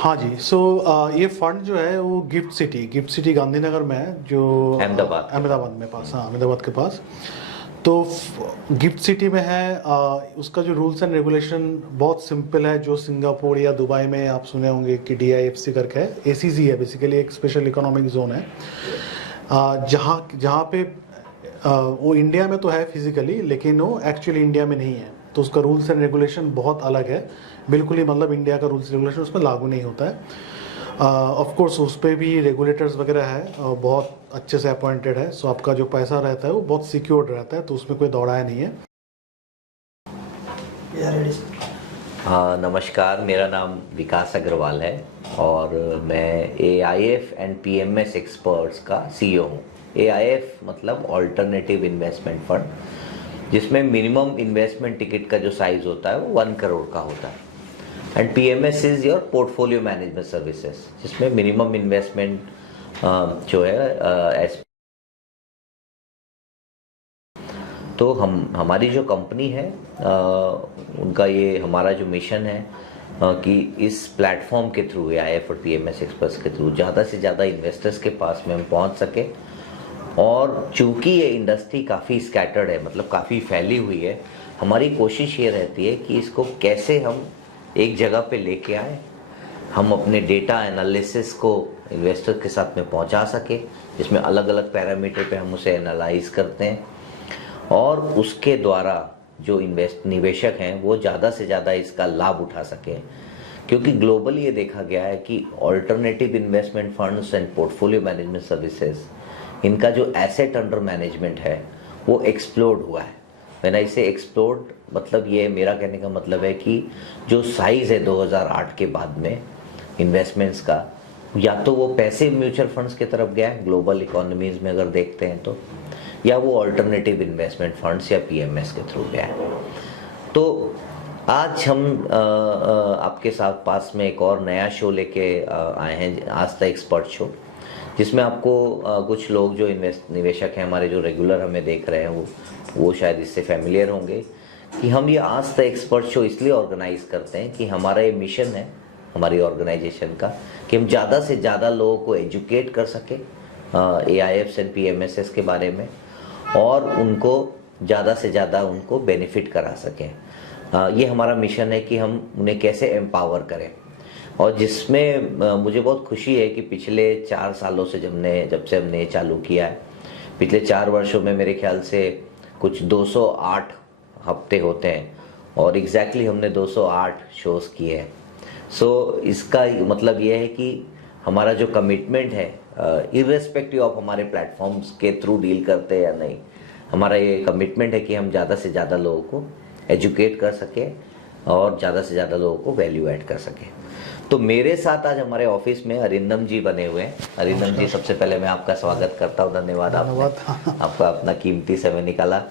हाँ जी। ये फंड जो है वो गिफ्ट सिटी गांधीनगर में है, जो अहमदाबाद में पास, हाँ अहमदाबाद के पास। तो गिफ्ट सिटी में है। उसका जो रूल्स एंड रेगुलेशन बहुत सिंपल है। जो सिंगापुर या दुबई में आप सुने होंगे कि DIFC करके है, ACZ है बेसिकली, एक स्पेशल इकोनॉमिक जोन है। जहाँ जहाँ पे वो इंडिया में तो है फिजिकली, लेकिन वो एक्चुअली इंडिया में नहीं है। तो उसका रूल्स एंड रेगुलेशन बहुत अलग है, बिल्कुल ही मतलब इंडिया का रूल्स रेगुलेशन उसमें लागू नहीं होता है। ऑफ कोर्स उस पर भी रेगुलेटर्स वगैरह है, बहुत अच्छे से अपॉइंटेड है। सो आपका जो पैसा रहता है वो बहुत सिक्योर्ड रहता है, तो उसमें कोई दौड़ाया नहीं है। हाँ नमस्कार, मेरा नाम विकास अग्रवाल है और मैं AIF एंड PMS एक्सपर्ट्स का CEO हूँ। AIF मतलब ऑल्टरनेटिव इन्वेस्टमेंट फंड, जिसमें मिनिमम इन्वेस्टमेंट टिकट का जो साइज होता है वो 1 करोड़ का होता है। And PMS is your portfolio management services, जिसमें मिनिमम इन्वेस्टमेंट जो है तो हमारी जो कंपनी है उनका ये हमारा जो मिशन है कि इस प्लेटफॉर्म के थ्रू AIF और PMS एक्सपर्ट्स के थ्रू ज़्यादा से ज़्यादा इन्वेस्टर्स के पास में हम पहुंच सके। और चूंकि ये इंडस्ट्री काफ़ी स्कैटर्ड है, मतलब काफ़ी फैली हुई है, हमारी कोशिश ये रहती है कि इसको कैसे हम एक जगह पे लेके आए, हम अपने डेटा एनालिसिस को इन्वेस्टर के साथ में पहुंचा सके, जिसमें अलग अलग पैरामीटर पे हम उसे एनालाइज करते हैं और उसके द्वारा जो निवेशक हैं वो ज़्यादा से ज़्यादा इसका लाभ उठा सकें। क्योंकि ग्लोबली ये देखा गया है कि alternative investment funds and portfolio management services, इनका जो एसेट अंडर मैनेजमेंट है वो एक्सप्लोड हुआ है। व्हेन आई से एक्सप्लोड, मतलब ये मेरा कहने का मतलब है कि जो साइज़ है 2008 के बाद में इन्वेस्टमेंट्स का, या तो वो पैसिव म्यूचुअल फंड्स की तरफ गया है ग्लोबल इकोनॉमीज में अगर देखते हैं तो, या वो ऑल्टरनेटिव इन्वेस्टमेंट फंड्स या PMS के थ्रू गया है। तो आज हम आपके साथ पास में एक और नया शो लेके आए हैं, आज तक एक्सपर्ट शो, जिसमें आपको कुछ लोग जो निवेशक हैं हमारे जो रेगुलर हमें देख रहे हैं वो शायद इससे फैमिलियर होंगे कि हम ये आज तक एक्सपर्ट शो इसलिए ऑर्गेनाइज करते हैं कि हमारा ये मिशन है हमारी ऑर्गेनाइजेशन का कि हम ज़्यादा से ज़्यादा लोगों को एजुकेट कर सके AIFs एंड PMSs के बारे में, और उनको ज़्यादा से ज़्यादा उनको बेनिफिट करा सकें। ये हमारा मिशन है कि हम उन्हें कैसे एम्पावर करें। और जिसमें मुझे बहुत खुशी है कि पिछले 4 सालों से जब से हमने चालू किया है, पिछले 4 वर्षों में मेरे ख्याल से कुछ 208 हफ्ते होते हैं और एग्जैक्टली हमने 208 शोज़ किए हैं। इसका मतलब ये है कि हमारा जो कमिटमेंट है, इर्रेस्पेक्टिव ऑफ हमारे प्लेटफॉर्म्स के थ्रू डील करते हैं या नहीं, हमारा ये कमिटमेंट है कि हम ज़्यादा से ज़्यादा लोगों को एजुकेट कर सकें और ज़्यादा से ज़्यादा लोगों को वैल्यू ऐड कर सकें। तो मेरे साथ आज हमारे ऑफिस में अरिंदम जी बने हुए हैं। अरिंदम जी, सबसे पहले मैं आपका स्वागत करता हूँ, धन्यवाद आपका अपना कीमती समय निकाला।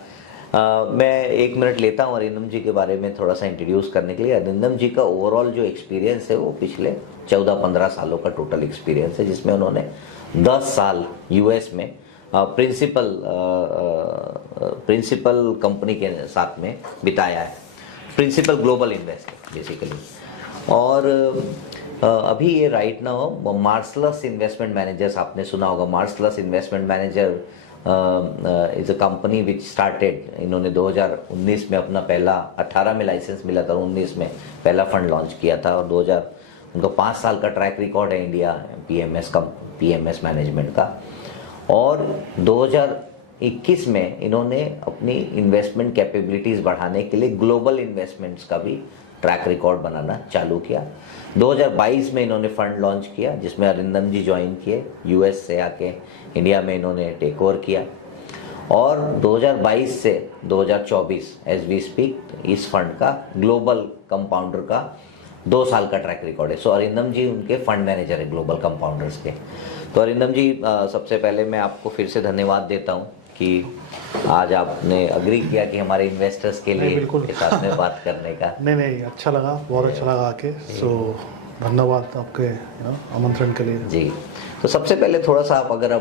मैं 1 मिनट लेता हूँ अरिंदम जी के बारे में थोड़ा सा इंट्रोड्यूस करने के लिए। अरिंदम जी का ओवरऑल जो एक्सपीरियंस है वो पिछले 14-15 सालों का टोटल एक्सपीरियंस है, जिसमें उन्होंने 10 साल US में प्रिंसिपल कंपनी के साथ में बिताया है, प्रिंसिपल ग्लोबल इन्वेस्टर बेसिकली। और अभी ये राइट नाउ मार्सलस इन्वेस्टमेंट मैनेजर्स, आपने सुना होगा, मार्सलस investment manager is a company which started, इन्होंने 2019 में अपना पहला, 18 में लाइसेंस मिला था, 19 में पहला फंड लॉन्च किया था और 2000 उनका 5 साल का ट्रैक रिकॉर्ड है इंडिया PMS मैनेजमेंट का। और 2021 में इन्होंने अपनी इन्वेस्टमेंट कैपेबिलिटीज़ बढ़ाने के लिए ग्लोबल इन्वेस्टमेंट्स का भी ट्रैक रिकॉर्ड बनाना चालू किया। 2022 में इन्होंने फंड लॉन्च किया, जिसमें अरिंदम जी ज्वाइन किए, US से आके इंडिया में इन्होंने टेक ओवर किया। और 2022 से 2024 एज वी स्पीक इस फंड का ग्लोबल कंपाउंडर का 2 साल का ट्रैक रिकॉर्ड है। सो अरिंदम जी उनके फंड मैनेजर है ग्लोबल कंपाउंडर्स के। तो अरिंदम जी, सबसे पहले मैं आपको फिर से धन्यवाद देता हूँ कि आज आपने अग्री किया कि हमारे इन्वेस्टर्स के लिए के साथ में बात करने का। नहीं, अच्छा लगा, बहुत अच्छा लगा आके। सो धन्यवाद आपके आमंत्रण के लिए। जी, तो सबसे पहले थोड़ा सा आप अगर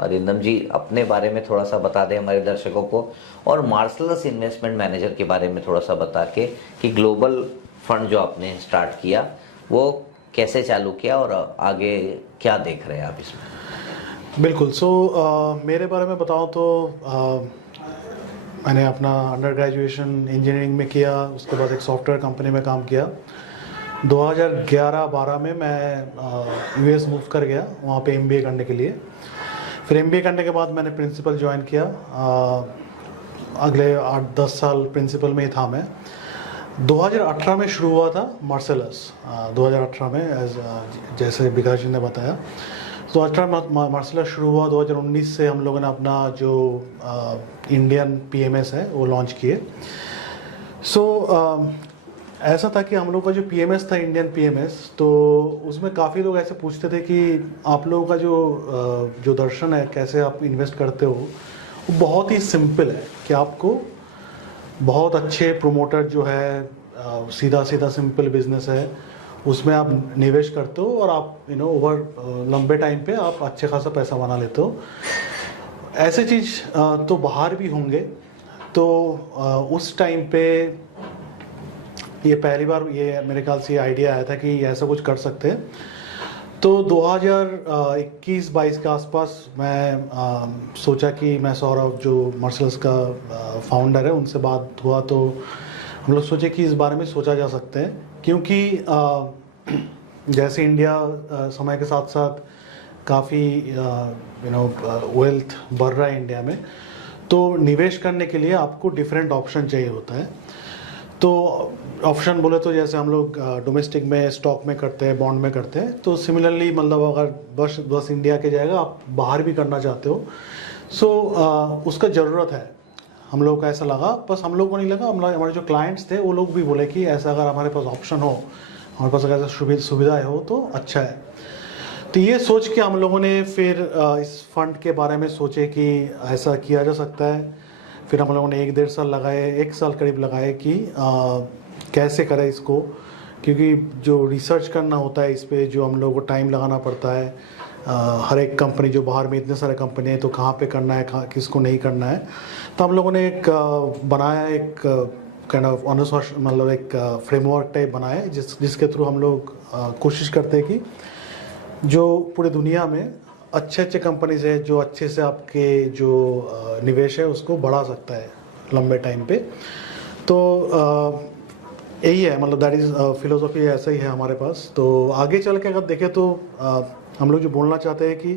अरिंदम जी अपने बारे में थोड़ा सा बता दें हमारे दर्शकों को, और मार्सलस इन्वेस्टमेंट मैनेजर के बारे में थोड़ा सा बता के कि ग्लोबल फंड जो आपने स्टार्ट किया वो कैसे चालू किया और आगे क्या देख रहे हैं आप इसमें? बिल्कुल। मेरे बारे में बताऊं तो मैंने अपना अंडर ग्रेजुएशन इंजीनियरिंग में किया, उसके बाद एक सॉफ्टवेयर कंपनी में काम किया। 2011-12 में मैं यूएस मूव कर गया वहाँ पे एमबीए करने के लिए। फिर एमबीए करने के बाद मैंने प्रिंसिपल ज्वाइन किया। अगले 8-10 साल प्रिंसिपल में ही था मैं। 2018 में शुरू हुआ था मार्सेलस। 2018 में जैसे विकास जी ने बताया, तो 2018 मार्सेलस शुरू हुआ। 2019 से हम लोगों ने अपना जो इंडियन पीएमएस है वो लॉन्च किए। ऐसा था कि हम लोग का जो पीएमएस था, इंडियन पीएमएस, तो उसमें काफ़ी लोग ऐसे पूछते थे कि आप लोगों का जो दर्शन है, कैसे आप इन्वेस्ट करते हो, वो बहुत ही सिंपल है कि आपको बहुत अच्छे प्रोमोटर जो है, सीधा सीधा सिंपल बिजनेस है, उसमें आप निवेश करते हो और आप ओवर लंबे टाइम पे आप अच्छे खासा पैसा बना लेते हो। ऐसे चीज़ तो बाहर भी होंगे। तो उस टाइम पे ये पहली बार ये मेरे ख्याल से आइडिया आया था कि ऐसा कुछ कर सकते हैं। तो 2021-22 के आसपास मैं सोचा कि मैं सौरभ जो मार्सेलस का फाउंडर है उनसे बात हुआ, तो हम लोग सोचे कि इस बारे में सोचा जा सकते हैं, क्योंकि जैसे इंडिया समय के साथ साथ काफ़ी वेल्थ बढ़ रहा है इंडिया में, तो निवेश करने के लिए आपको डिफरेंट ऑप्शन चाहिए होता है। तो ऑप्शन बोले तो जैसे हम लोग डोमेस्टिक में स्टॉक में करते हैं, बॉन्ड में करते हैं, तो सिमिलरली मतलब अगर बस इंडिया के जाएगा, आप बाहर भी करना चाहते हो, उसका ज़रूरत है। हम लोग को ऐसा लगा, बस हम लोग को नहीं लगा, हमारे जो क्लाइंट्स थे वो लोग भी बोले कि ऐसा अगर हमारे पास ऑप्शन हो, हमारे पास अगर ऐसा सुविधा हो तो अच्छा है। तो ये सोच के हम लोगों ने फिर इस फंड के बारे में सोचे कि ऐसा किया जा सकता है। फिर हम लोगों ने 1-1.5 साल लगाए, 1 साल करीब लगाए कि कैसे करें इसको, क्योंकि जो रिसर्च करना होता है इस पे, जो हम लोगों को टाइम लगाना पड़ता है। हर एक कंपनी, जो बाहर में इतने सारे कंपनी है, तो कहाँ पे करना है, किसको नहीं करना है। तो हम लोगों ने एक बनाया, एक काइंड ऑफ अनुशासन, मतलब एक फ्रेमवर्क टाइप बनाया, जिसके थ्रू हम लोग कोशिश करते हैं कि जो पूरी दुनिया में अच्छे अच्छे कंपनीज है, जो अच्छे से आपके जो निवेश है उसको बढ़ा सकता है लंबे टाइम पे। तो यही है, मतलब दैट इज़ फिलोसॉफी ऐसा ही है हमारे पास। तो आगे चल के अगर देखें तो हम लोग जो बोलना चाहते हैं कि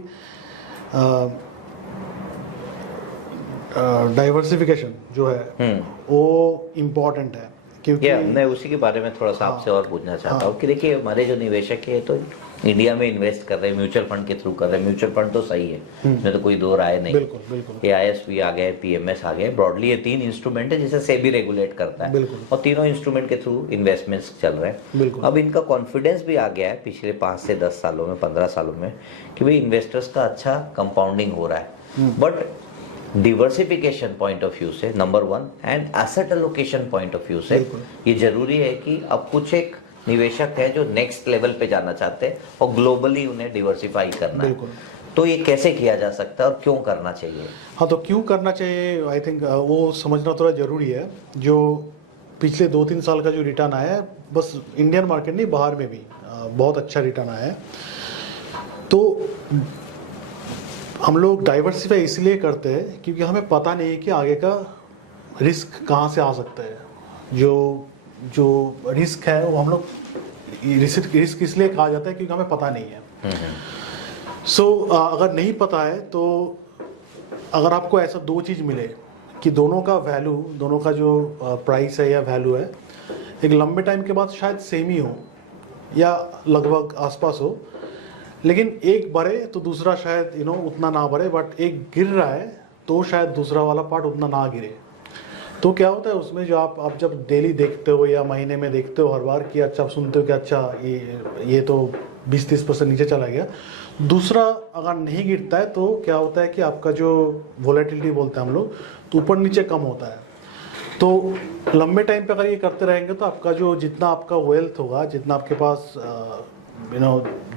डाइवर्सिफिकेशन जो है वो इम्पोर्टेंट है, क्योंकि मैं उसी के बारे में थोड़ा सा आपसे और पूछना चाहता हूँ कि देखिए, हमारे जो निवेशक है तो इंडिया में इन्वेस्ट कर रहे हैं, म्यूचुअल फंड के थ्रू कर रहे हैं। म्यूचुअल फंड तो सही है, इसमें तो कोई दो राय नहीं। बिल्कुल बिल्कुल। AIF आ गए, PMS आ गए, ब्रॉडली ये 3 इंस्ट्रूमेंट है जिसे सेबी रेगुलेट करता है, और तीनों इंस्ट्रूमेंट के थ्रू इन्वेस्टमेंट्स चल रहे हैं। अब इनका कॉन्फिडेंस भी आ गया है पिछले 5 से 10 सालों में, 15 सालों में, कि भाई इन्वेस्टर्स का अच्छा कंपाउंडिंग हो रहा है। But diversification point of view से, number 1, and asset allocation point of view से ये जरूरी है कि अब कुछ एक निवेशक है जो नेक्स्ट लेवल पे जाना चाहते हैं और ग्लोबली उन्हें डिवर्सिफाई करना है। तो ये कैसे किया जा सकता है और क्यों करना चाहिए? हाँ, तो क्यों करना चाहिए, आई थिंक वो समझना थोड़ा ज़रूरी है। जो पिछले 2-3 साल का जो रिटर्न आया है, बस इंडियन मार्केट नहीं, बाहर में भी बहुत अच्छा रिटर्न आया है। तो हम लोग डाइवर्सिफाई इसलिए करते हैं क्योंकि हमें पता नहीं है कि आगे का रिस्क कहाँ से आ सकता है। जो रिस्क है वो हम लोग रिस्क इसलिए कहा जाता है क्योंकि हमें पता नहीं है। अगर नहीं पता है, तो अगर आपको ऐसा 2 चीज़ मिले कि दोनों का वैल्यू, दोनों का जो प्राइस है या वैल्यू है, एक लंबे टाइम के बाद शायद सेम ही हो या लगभग आसपास हो, लेकिन एक बढ़े तो दूसरा शायद उतना ना बढ़े, बट एक गिर रहा है तो शायद दूसरा वाला पार्ट उतना ना गिरे। तो क्या होता है उसमें, जो आप जब डेली देखते हो या महीने में देखते हो हर बार कि अच्छा, आप सुनते हो कि अच्छा ये तो 20-30% नीचे चला गया, दूसरा अगर नहीं गिरता है तो क्या होता है कि आपका जो वोलेटिलिटी बोलते हैं हम लोग, तो ऊपर नीचे कम होता है। तो लंबे टाइम पे अगर ये करते रहेंगे तो आपका जो जितना आपका वेल्थ होगा, जितना आपके पास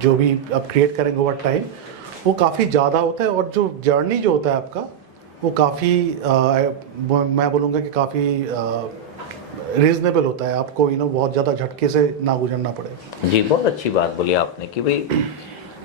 जो भी आप क्रिएट करेंगे ओवर टाइम, वो काफ़ी ज़्यादा होता है। और जो जर्नी जो होता है आपका, वो काफ़ी मैं बोलूँगा कि काफ़ी रीजनेबल होता है, आपको बहुत ज़्यादा झटके से ना गुजरना पड़े। जी, बहुत अच्छी बात बोली आपने कि भाई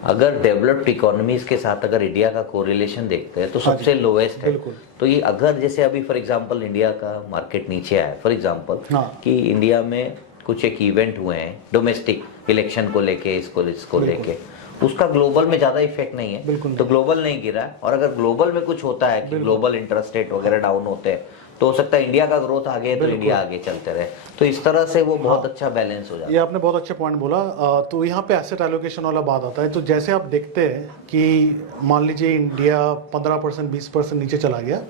अगर डेवलप्ड इकोनॉमीज के साथ अगर इंडिया का कोरिलेशन देखते हैं तो सबसे लोएस्ट है। बिल्कुल। तो ये अगर जैसे अभी फॉर एग्जांपल इंडिया का मार्केट नीचे आया फॉर एग्जांपल कि इंडिया में कुछ एक इवेंट हुए हैं डोमेस्टिक इलेक्शन को लेके, इसको लेके, उसका ग्लोबल में ज्यादा इफेक्ट नहीं है, तो ग्लोबल नहीं गिरा है। और अगर ग्लोबल में कुछ होता है कि ग्लोबल इंटरेस्ट रेट वगैरह डाउन होते हैं तो हो सकता है इंडिया का ग्रोथ आगे तो इंडिया आगे चलते रहे, तो इस तरह से वो बहुत अच्छा बैलेंस हो जाता है। ये आपने बहुत अच्छे पॉइंट बोला। तो यहाँ पे एसेट एलोकेशन वाला बात आता है। तो जैसे आप देखते हैं कि मान लीजिए इंडिया 15% 20% नीचे चला गया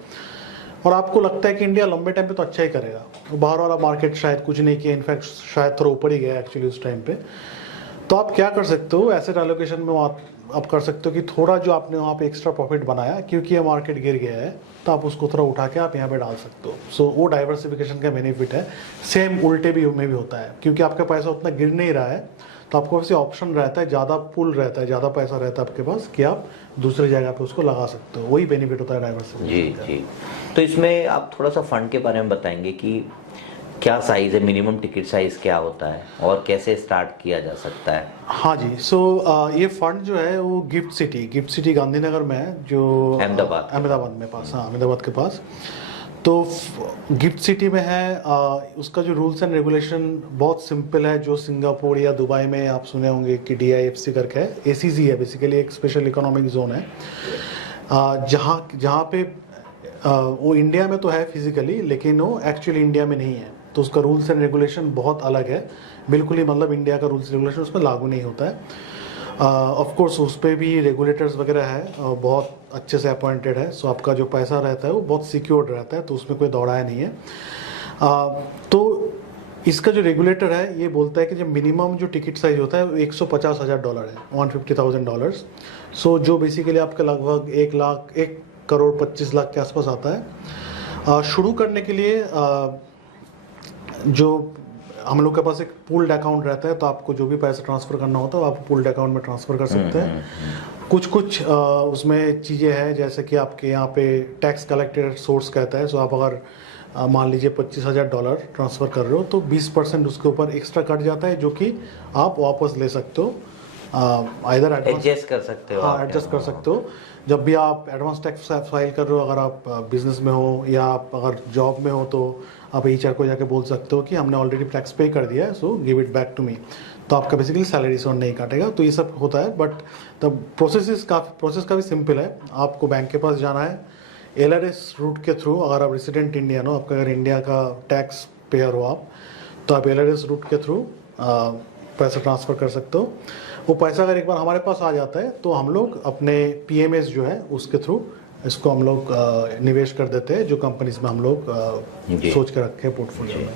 और आपको लगता है कि इंडिया लंबे टाइम पे तो अच्छा ही करेगा, बाहर वाला मार्केट शायद कुछ नहीं किया, इनफैक्ट शायद थोड़ा ऊपर ही गया एक्चुअली उस टाइम पे, तो आप क्या कर सकते हो एसेट एलोकेशन में आप कर सकते हो कि थोड़ा जो आपने वहाँ पे एक्स्ट्रा प्रॉफिट बनाया क्योंकि ये मार्केट गिर गया है तो आप उसको थोड़ा उठा के आप यहाँ पे डाल सकते हो। सो वो डाइवर्सिफिकेशन का बेनिफिट है। सेम उल्टे भी में भी होता है, क्योंकि आपका पैसा उतना गिर नहीं रहा है तो आपको वैसे ऑप्शन रहता है, ज़्यादा पुल रहता है, ज़्यादा पैसा रहता है आपके पास कि आप दूसरी जगह पे उसको लगा सकते हो। वही बेनिफिट होता है डाइवर्सिफिकेशन का। जी। तो इसमें आप थोड़ा सा फंड के बारे में बताएंगे कि क्या साइज है, मिनिमम टिकट साइज क्या होता है और कैसे स्टार्ट किया जा सकता है? हाँ जी। सो ये फंड जो है वो गिफ्ट सिटी गांधीनगर में है, जो अहमदाबाद में पास, हाँ अहमदाबाद के पास। तो गिफ्ट सिटी में है। उसका जो रूल्स एंड रेगुलेशन बहुत सिंपल है। जो सिंगापुर या दुबई में आप सुने होंगे कि DIFC करके है, ACZ है बेसिकली, एक स्पेशल इकोनॉमिक जोन है। जहाँ पे वो इंडिया में तो है फिजिकली, लेकिन वो एक्चुअली इंडिया में नहीं है, तो उसका रूल्स एंड रेगुलेशन बहुत अलग है बिल्कुल ही। मतलब इंडिया का रूल्स रेगुलेशन उसमें लागू नहीं होता है। ऑफ कोर्स उस पर भी रेगुलेटर्स वगैरह है, बहुत अच्छे से अपॉइंटेड है। सो आपका जो पैसा रहता है वो बहुत सिक्योर्ड रहता है, तो उसमें कोई दौड़ाया नहीं है। तो इसका जो रेगुलेटर है ये बोलता है कि जो मिनिमम जो टिकट साइज होता है वो $150,000 है, $150,000। सो जो बेसिकली आपका लगभग 1,25,00,000 के आसपास आता है। शुरू करने के लिए जो हम लोग के पास एक पूल्ड अकाउंट रहता है, तो आपको जो भी पैसा ट्रांसफ़र करना होता है वो आप पूल्ड अकाउंट में ट्रांसफ़र कर सकते हैं। कुछ उसमें चीज़ें हैं, जैसे कि आपके यहाँ पे टैक्स कलेक्टेड सोर्स कहता है। सो आप अगर मान लीजिए $25,000 ट्रांसफ़र कर रहे हो तो 20% उसके ऊपर एक्स्ट्रा कट जाता है, जो कि आप वापस ले सकते हो, आइदर एडजस्ट कर सकते हो। हाँ, एडजस्ट कर सकते हो। जब भी आप एडवांस टैक्स फाइल कर रहे हो, अगर आप बिजनेस में हो या आप अगर जॉब में हो, तो आप HR को जाके बोल सकते हो कि हमने ऑलरेडी टैक्स पे कर दिया है, so give it back to me. तो आपका बेसिकली सैलरी से नहीं काटेगा। तो ये सब होता है, बट द प्रोसेस का भी सिंपल है। आपको बैंक के पास जाना है, LRS रूट के थ्रू। अगर आप रेसिडेंट इंडियन हो, आपका अगर इंडिया का टैक्स पेयर हो आप, तो आप LRS रूट के थ्रू पैसा ट्रांसफ़र कर सकते हो। वो पैसा अगर एक बार हमारे पास आ जाता है तो हम लोग अपने PMS जो है उसके थ्रू इसको हम लोग निवेश कर देते हैं, जो कंपनीज में हम लोग सोच के रखे हैं पोर्टफोलियो में।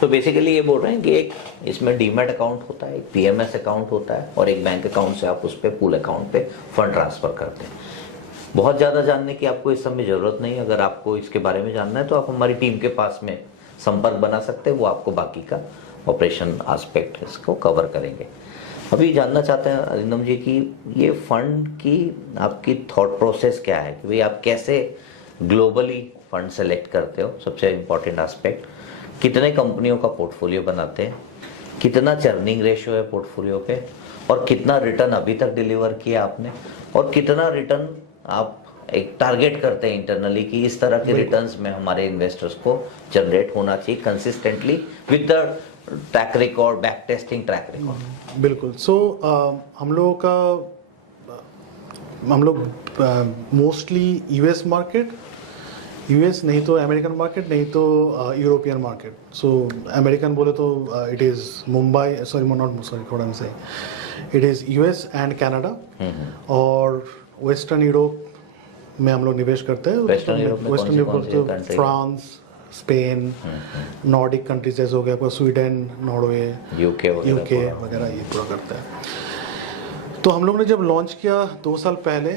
तो बेसिकली ये बोल रहे हैं कि एक इसमें डीमैट अकाउंट होता है, एक PMS अकाउंट होता है और एक बैंक अकाउंट से आप उस पर पूल अकाउंट पे फंड ट्रांसफ़र करते हैं। बहुत ज़्यादा जानने की आपको इस समय ज़रूरत नहीं। अगर आपको इसके बारे में जानना है तो आप हमारी टीम के पास में संपर्क बना सकते हैं, वो आपको बाकी का ऑपरेशन एस्पेक्ट इसको कवर करेंगे। अभी जानना चाहते हैं अरिंदम जी कि ये फंड की आपकी थॉट प्रोसेस क्या है, कि भाई आप कैसे ग्लोबली फंड सेलेक्ट करते हो, सबसे इम्पोर्टेंट एस्पेक्ट, कितने कंपनियों का पोर्टफोलियो बनाते हैं, कितना चर्निंग रेशियो है पोर्टफोलियो पे, और कितना रिटर्न अभी तक डिलीवर किया आपने, और कितना रिटर्न आप एक टारगेट करते हैं इंटरनली कि इस तरह के रिटर्न्स में हमारे इन्वेस्टर्स को जनरेट होना चाहिए consistently with the track record, back testing track record. बिल्कुल। सो हम लोग मोस्टली US मार्केट, US नहीं तो अमेरिकन मार्केट, नहीं तो यूरोपियन मार्केट। सो अमेरिकन बोले तो इट इज़ मुंबई, थोड़ा से it is US and Canada, और वेस्टर्न यूरोप में हम लोग निवेश करते हैं। वेस्टर्न यूरोप तो फ्रांस, स्पेन, नॉर्डिक कंट्रीज जैसे हो गया, आपका स्वीडन, नॉर्वे, UK वगैरह, ये पूरा करता है। तो हम लोग ने जब लॉन्च किया 2 साल पहले,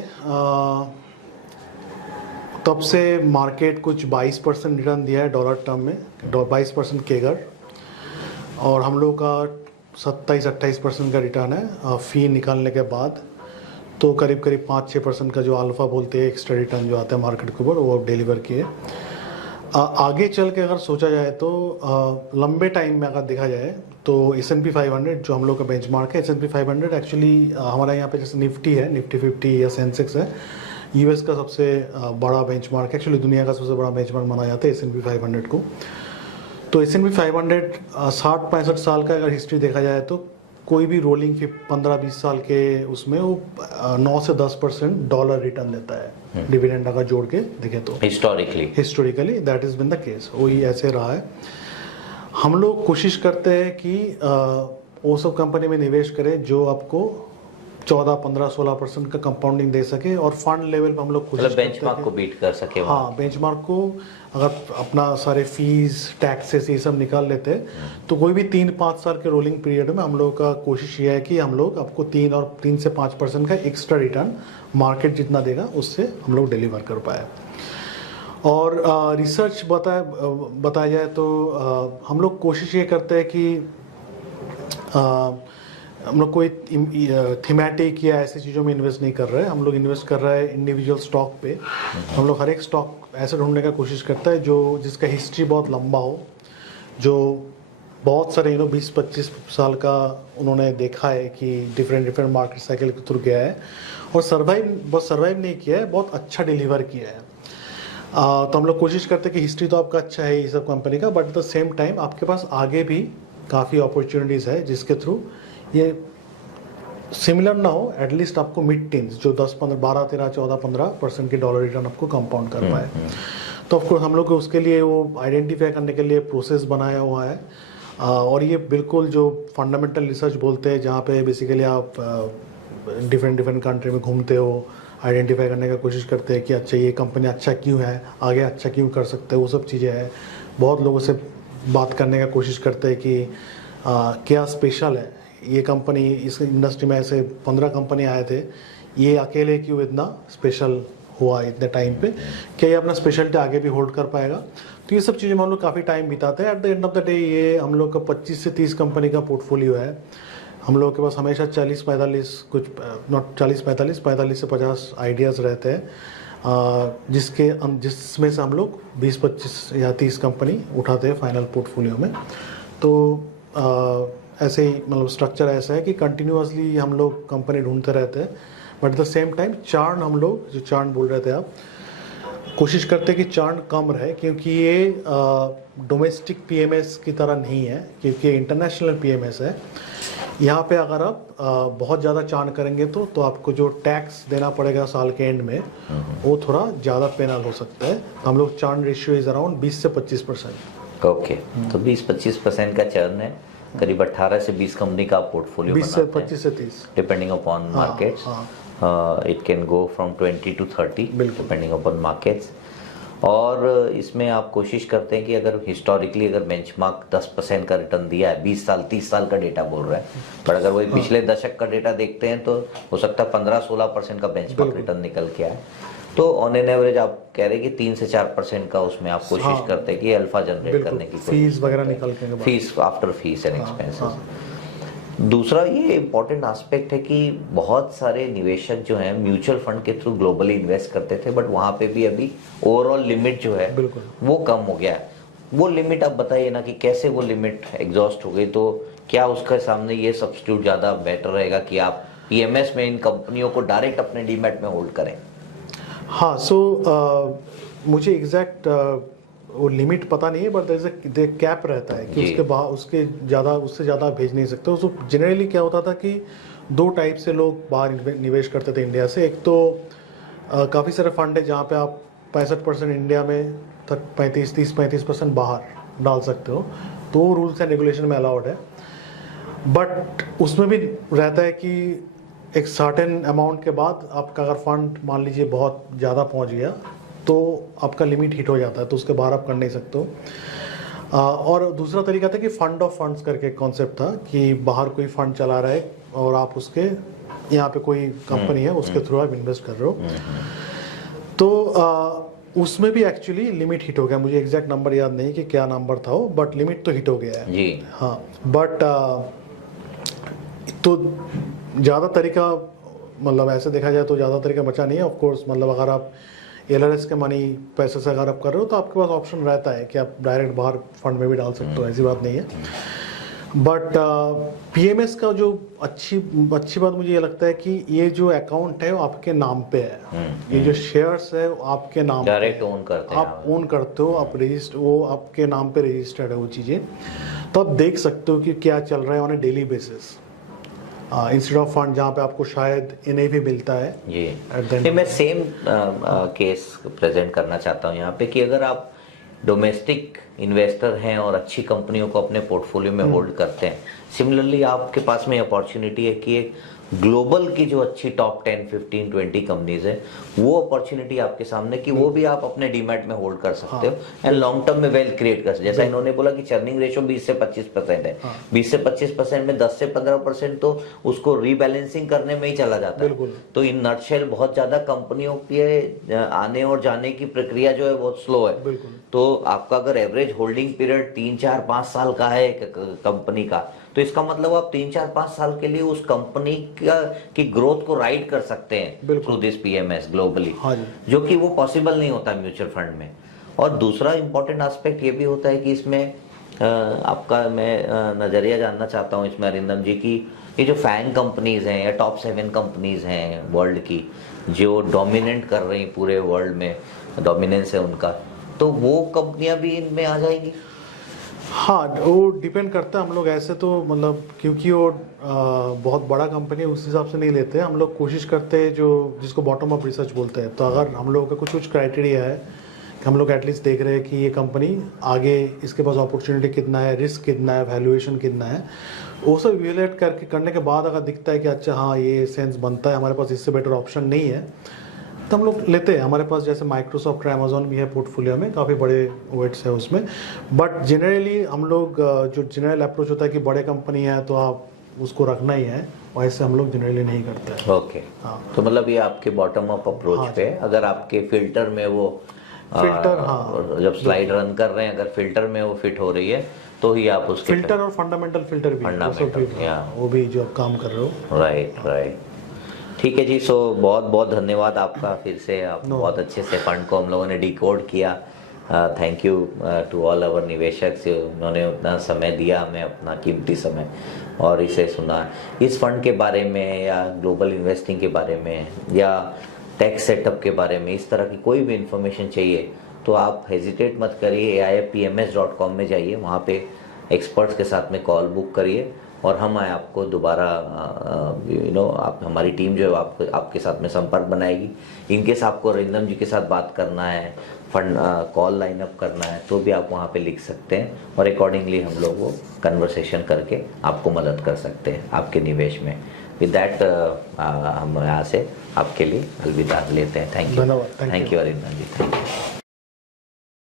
तब से मार्केट कुछ 22% रिटर्न दिया है डॉलर टर्म में, 22% केगर, और हम लोग का 27-28% का रिटर्न है फ़ी निकालने के बाद। तो करीब 5-6% का जो अल्फ़ा बोलते हैं एक्स्ट्रा रिटर्न जो आता है मार्केट के ऊपर, वो डिलीवर किए। आगे चल के अगर सोचा जाए तो लंबे टाइम में अगर देखा जाए तो S&P 500 जो हम लोग का बेंचमार्क है, S&P 500 एक्चुअली हमारा यहाँ पे जैसे निफ्टी है, निफ्टी 50 या सेंसेक्स है, यूएस का सबसे बड़ा बेंचमार्क है, एक्चुअली दुनिया का सबसे बड़ा बेंचमार्क माना जाता है S&P 500 को। तो S&P 500 60-65 साल का अगर हिस्ट्री देखा जाए तो कोई भी रोलिंग 15-20 साल के उसमें वो 9 से 10% डॉलर रिटर्न देता है, डिविडेंड अगर जोड़ के देखें तो historically that is been the case, वही ऐसे रहा है। हम लोग कोशिश करते हैं कि वो सब कंपनी में निवेश करें जो आपको 14, 15, 16% का कंपाउंडिंग दे सके और फंड लेवल पर हम लोग कोशिश बेंचमार्क को बीट कर सके। हाँ, बेंचमार्क को अगर अपना सारे फीस टैक्सेस ये सब निकाल लेते तो कोई भी 3-5 साल के रोलिंग पीरियड में हम लोग का कोशिश ये है कि हम लोग आपको 3 से 5% का एक्स्ट्रा रिटर्न मार्केट जितना देगा उससे हम लोग डिलीवर कर पाए। और रिसर्च बताया जाए तो हम लोग कोशिश ये करते हैं कि हम लोग कोई थीमेटिक या ऐसी चीज़ों में इन्वेस्ट नहीं कर रहे हैं, हम लोग इन्वेस्ट कर रहे हैं इंडिविजुअल स्टॉक पे। हम लोग हर एक स्टॉक ऐसे ढूंढने का कोशिश करता है जो जिसका हिस्ट्री बहुत लंबा हो, जो बहुत सारे 20-25 साल का उन्होंने देखा है कि डिफरेंट मार्केट साइकिल के थ्रू गया है और सर्वाइव नहीं किया है, बहुत अच्छा डिलीवर किया है। तो हम लोग कोशिश करते हैं कि हिस्ट्री तो आपका अच्छा है ये सब कंपनी का, but at the same time आपके पास आगे भी काफ़ी अपॉर्चुनिटीज़ है जिसके थ्रू ये सिमिलर ना हो, एटलीस्ट आपको मिड टीन्स जो 10, 15, 12, 13, 14, 15% के डॉलर रिटर्न आपको कंपाउंड कर पाए। तो ऑफकोर्स हम लोग उसके लिए वो आइडेंटिफाई करने के लिए प्रोसेस बनाया हुआ है और ये बिल्कुल जो फंडामेंटल रिसर्च बोलते हैं जहाँ पे बेसिकली आप डिफरेंट कंट्री में घूमते हो, आइडेंटिफाई करने का कोशिश करते हैं कि अच्छा ये कंपनी अच्छा क्यों है, आगे अच्छा क्यों कर सकते हैं, वो सब चीज़ें हैं। बहुत लोगों से बात करने का कोशिश करते हैं कि क्या स्पेशल है ये कंपनी, इस इंडस्ट्री में ऐसे 15 कंपनी आए थे, ये अकेले क्यों इतना स्पेशल हुआ इतने टाइम पे, क्या ये अपना स्पेशलिटी आगे भी होल्ड कर पाएगा। तो ये सब चीज़ें में हम लोग काफ़ी टाइम बिताते हैं। At the end of the day ये हम लोग का 25 से 30 कंपनी का पोर्टफोलियो है। हम लोग के पास हमेशा 40-45 कुछ नॉट 40-45 से 50 आइडियाज़ रहते हैं जिसमें से हम लोग 20-25 या 30 कंपनी उठाते हैं फाइनल पोर्टफोलियो में। तो ऐसे ही मतलब स्ट्रक्चर ऐसा है कि कंटिन्यूसली हम लोग कंपनी ढूंढते रहते हैं, but at the same time churn हम लोग जो चार्न बोल रहे थे आप, कोशिश करते हैं कि चार्न कम रहे क्योंकि ये डोमेस्टिक पीएमएस की तरह नहीं है, क्योंकि इंटरनेशनल पीएमएस है। यहाँ पे अगर आप बहुत ज़्यादा चार्न करेंगे तो आपको जो टैक्स देना पड़ेगा साल के एंड में वो थोड़ा ज़्यादा पेनल हो सकता है। हम लोग चार्न रेशियो इज़ अराउंड 20 से 25%। ओके, तो 20-25% का चर्न है, करीब 18 से 20 कंपनी का पोर्टफोलियो 20 से 25 से 30 depending upon markets. It can go from 20 to 30 depending upon markets. और इसमें आप कोशिश करते हैं कि अगर हिस्टोरिकली अगर बेंचमार्क 10% का रिटर्न दिया है, 20 साल 30 साल का डेटा बोल रहा है, पर अगर वही पिछले दशक का डेटा देखते हैं तो हो सकता है 15-16% का बेंचमार्क रिटर्न निकल के आए। तो ऑन एन एवरेज आप कह रहे हैं कि 3 से 4% का उसमें आप कोशिश करते हैं कि अल्फा जनरेट करने की फीस वगैरह निकल के fees after fees and expenses. दूसरा ये इम्पोर्टेंट एस्पेक्ट है कि बहुत सारे निवेशक जो हैं म्यूचुअल फंड के थ्रू ग्लोबली इन्वेस्ट करते थे, बट वहाँ पे भी अभी ओवरऑल लिमिट जो है वो कम हो गया है। वो लिमिट आप बताइए ना कि कैसे वो लिमिट एग्जॉस्ट हो गई, तो क्या उसके सामने ये सब्स्टिट्यूट ज़्यादा बेटर रहेगा कि आप पीएमएस में इन कंपनियों को डायरेक्ट अपने डीमैट में होल्ड करें? हाँ, मुझे एग्जैक्ट वो लिमिट पता नहीं है, बट देयर कैप रहता है कि उसके उससे ज़्यादा भेज नहीं सकते। तो जनरली क्या होता था कि 2 टाइप से लोग बाहर निवेश करते थे इंडिया से। एक तो काफ़ी सारे फंड है जहाँ पे आप 65% इंडिया में 30-35% बाहर डाल सकते हो, तो रूल्स एंड रेगुलेशन में अलाउड है। बट उसमें भी रहता है कि एक सर्टेन अमाउंट के बाद आपका अगर फंड मान लीजिए बहुत ज़्यादा पहुंच गया तो आपका लिमिट हिट हो जाता है, तो उसके बाहर आप कर नहीं सकते हो। और दूसरा तरीका था कि फंड ऑफ फंड्स करके कॉन्सेप्ट था कि बाहर कोई फंड चला रहा है और आप उसके यहाँ पे कोई कंपनी है उसके थ्रू आप इन्वेस्ट कर रहे हो। तो उसमें भी एक्चुअली लिमिट हिट हो गया। मुझे एग्जैक्ट नंबर याद नहीं कि क्या नंबर था वो, बट लिमिट तो हिट हो गया है जी। हाँ, बट तो ज़्यादा तरीका मतलब ऐसे देखा जाए तो ज़्यादा तरीका बचा नहीं है। ऑफ कोर्स मतलब अगर आप LRS के मनी पैसे से अगर आप कर रहे हो तो आपके पास ऑप्शन रहता है कि आप डायरेक्ट बाहर फंड में भी डाल सकते हो, ऐसी बात नहीं है। बट PMS का जो अच्छी बात मुझे ये लगता है कि ये जो अकाउंट है वो आपके नाम पे है, ये जो शेयर्स है वो आपके नाम पे डायरेक्ट ओन करते हैं, आप ओन करते हो, आप रजिस्टर, वो आपके नाम पे रजिस्टर्ड है वो चीज़ें, तो आप देख सकते हो कि क्या चल रहा है on A daily basis, instead of fund जहाँ पे आपको शायद NAV मिलता है। जी नहीं, मैं सेम केस प्रेजेंट करना चाहता हूँ यहाँ पे कि अगर आप डोमेस्टिक इन्वेस्टर हैं और अच्छी कंपनियों को अपने पोर्टफोलियो में होल्ड करते हैं, सिमिलरली आपके पास में अपॉर्चुनिटी है कि एक ग्लोबल की जो अच्छी टॉप 10, 15, 20 कंपनीज है, वो अपॉर्चुनिटी आपके सामने कि वो भी आप अपने डीमैट में होल्ड कर सकते हो एंड लॉन्ग टर्म में वेल्थ क्रिएट कर सकते हो। जैसा इन्होंने बोला कि चर्निंग रेशो 20 से 25% है, 20 से 25% में 10 से 15% तो उसको रीबैलेंसिंग करने में ही चला जाता है। तो इन नटशेल बहुत ज्यादा कंपनियों के आने और जाने की प्रक्रिया जो है बहुत स्लो है। तो आपका अगर एवरेज होल्डिंग पीरियड 3, 4, 5 साल का है कंपनी का, तो इसका मतलब आप 3, 4, 5 साल के लिए उस कंपनी की ग्रोथ को राइड कर सकते हैं थ्रू दिस PMS ग्लोबली, जो कि वो पॉसिबल नहीं होता म्यूचुअल फंड में। और दूसरा इंपॉर्टेंट एस्पेक्ट ये भी होता है कि इसमें आपका मैं नजरिया जानना चाहता हूँ इसमें अरिंदम जी की, ये जो फैंग कंपनीज हैं या टॉप 7 कंपनीज हैं वर्ल्ड की जो डोमिनेट कर रही पूरे वर्ल्ड में, डोमिनेंस है उनका, तो वो कंपनियां भी इनमें आ जाएंगी? हाँ, वो डिपेंड करता है। हम लोग ऐसे तो मतलब क्योंकि वो बहुत बड़ा कंपनी है उस हिसाब से नहीं लेते, हम लोग कोशिश करते हैं जो जिसको बॉटम अप रिसर्च बोलते हैं। तो अगर हम लोगों का कुछ क्राइटेरिया है कि हम लोग एटलीस्ट देख रहे हैं कि ये कंपनी आगे इसके पास अपॉर्चुनिटी कितना है, रिस्क कितना है, वैल्यूएशन कितना है, वो सब इवेलुएट करने के बाद अगर दिखता है कि अच्छा हाँ ये सेंस बनता है, हमारे पास इससे बेटर ऑप्शन नहीं है, तो हम लोग लेते हैं। हमारे पास जैसे माइक्रोसॉफ्ट और अमेजोन भी है पोर्टफोलियो में, काफ़ी बड़े वेट्स है उसमें। बट जनरली हम लोग जो जनरल अप्रोच होता है कि बड़े कंपनी है तो आप उसको रखना ही है, वैसे हम लोग जनरली नहीं करते हैं। ओके, तो मतलब ये आपके बॉटम अप अप्रोच पे, अगर आपके फिल्टर में वो फिल्टर जब स्लाइड रन कर रहे हैं, अगर फिल्टर में वो फिट हो रही है तो ही आप उसके फिल्टर और फंडामेंटल फिल्टर भी वो भी जो आप काम कर रहे हो। राइट। ठीक है जी, सो बहुत बहुत धन्यवाद आपका फिर से, आप बहुत अच्छे से फंड को हम लोगों ने डिकोड किया। Thank you to all our निवेशक, उन्होंने उतना समय दिया हमें, अपना कीमती समय, और इसे सुना। इस फंड के बारे में या ग्लोबल इन्वेस्टिंग के बारे में या टैक्स सेटअप के बारे में, इस तरह की कोई भी इंफॉर्मेशन चाहिए तो आप हेजिटेट मत करिए, AIFPMS.com में जाइए, वहाँ पे एक्सपर्ट्स के साथ में कॉल बुक करिए और हम आपको दोबारा आप हमारी टीम जो है आपके साथ में संपर्क बनाएगी। इनकेस आपको अरिंदम जी के साथ बात करना है, फंड कॉल लाइन अप करना है, तो भी आप वहाँ पे लिख सकते हैं और अकॉर्डिंगली हम लोग वो कन्वर्सेशन करके आपको मदद कर सकते हैं आपके निवेश में। विद दैट हम यहाँ से आपके लिए अलविदा लेते हैं। Thank you Arindam ji, thank you.